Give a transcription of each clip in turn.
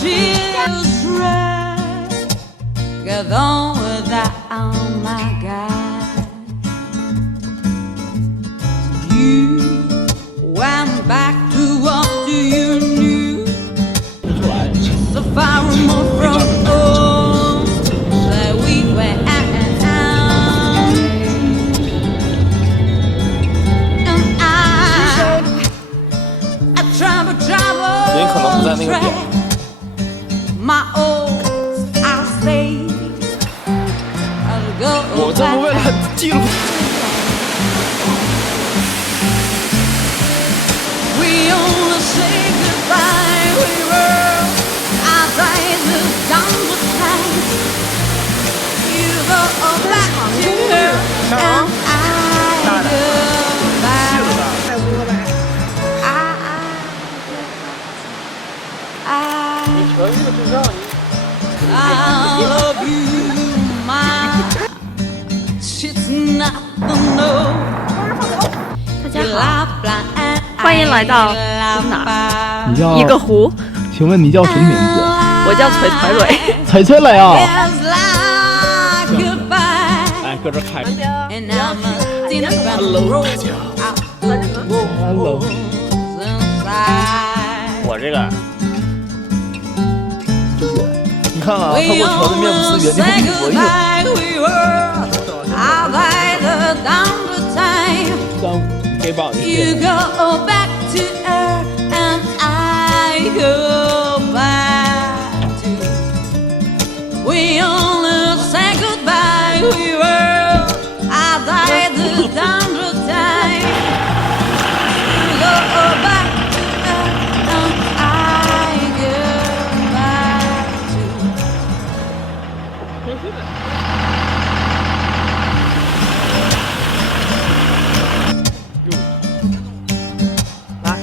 tears dry, got on without my guide. You went back to what you knew, so far removed from home that we were at. And I 人可能不在那个点。 我这不为了记录。你瞧这个智障，大家好，欢迎来到哪？你叫一个湖。请问你叫什么名字？我叫锤锤蕊。锤锤磊啊！哎，搁这开着。Hello， 大家。Hello。我这个。 你看啊，他给我调的面不是圆，你不比我硬。你可以帮我去变。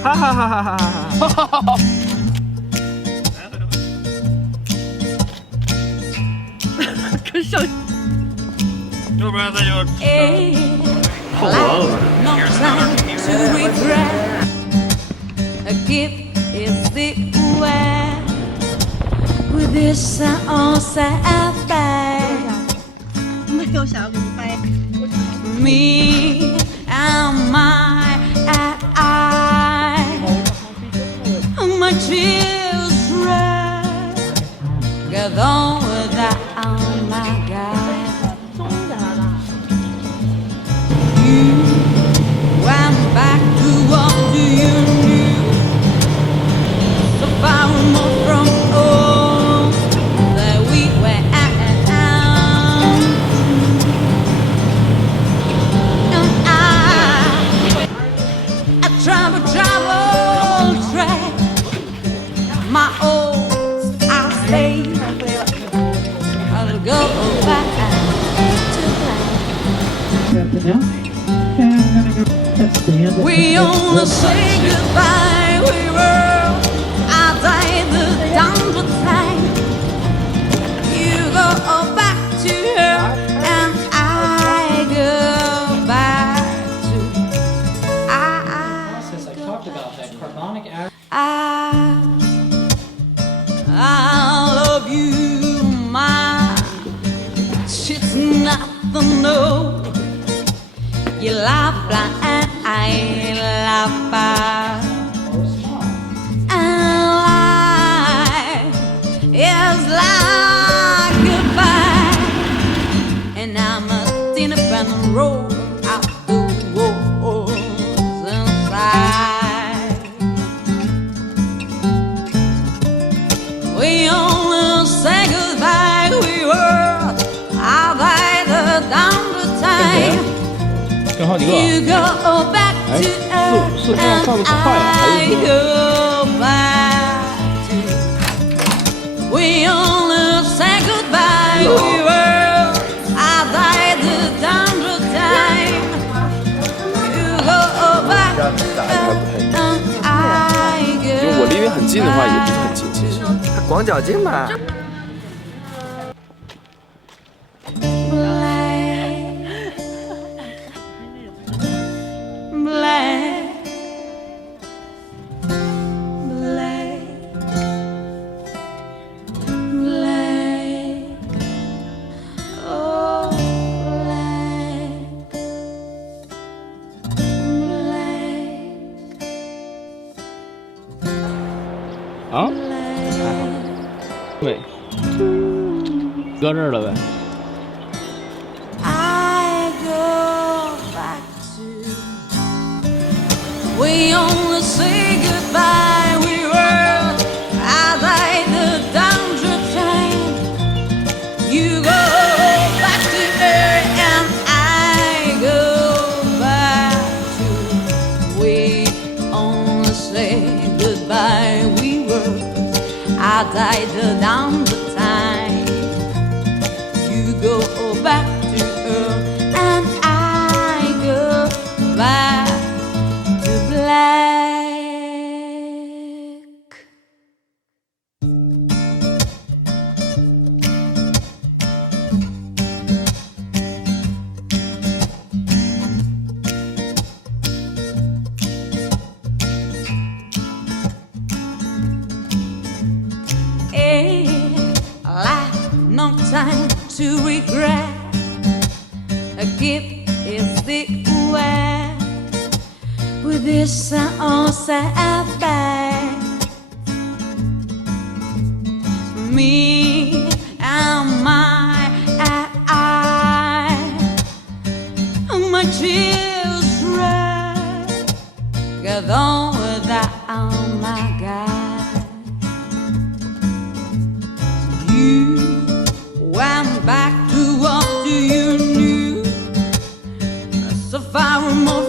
哈哈哈哈哈哈！跟上，要不然咱就好玩没有想要给你掰。 Me and my my tears dry, got on without my guide. You went back to what you knew, so far removed from home that we were at. And I travel track. My old I stay, I'll go back to we only say goodbye, we were I died the down time. You go back to her and I go back to I talked about that carbonic acid. I love you, my it's nothing, no. You laugh like and I laugh back. And life is like goodbye. And I'm a thin up on the road out the walls inside. We only say goodbye, we were out by the down the time. 正好几个。You go back to earth and I go back to. We only say goodbye, we were out by the down the time. You go back to earth and I go back to. 因为我离你很近的话，也不是很近，其实。广角镜吧。啊？对，搁这儿了呗。I go back to. We only say goodbye. We were as I the danger time. You go back to her and I go back to. We only say goodbye. We were as I the danger time. You go back to her and I go back to black. Life, no time to regret. A gift is thick wet with this sad fact. Me and my children get on without my guide. You went back to what you knew, so far more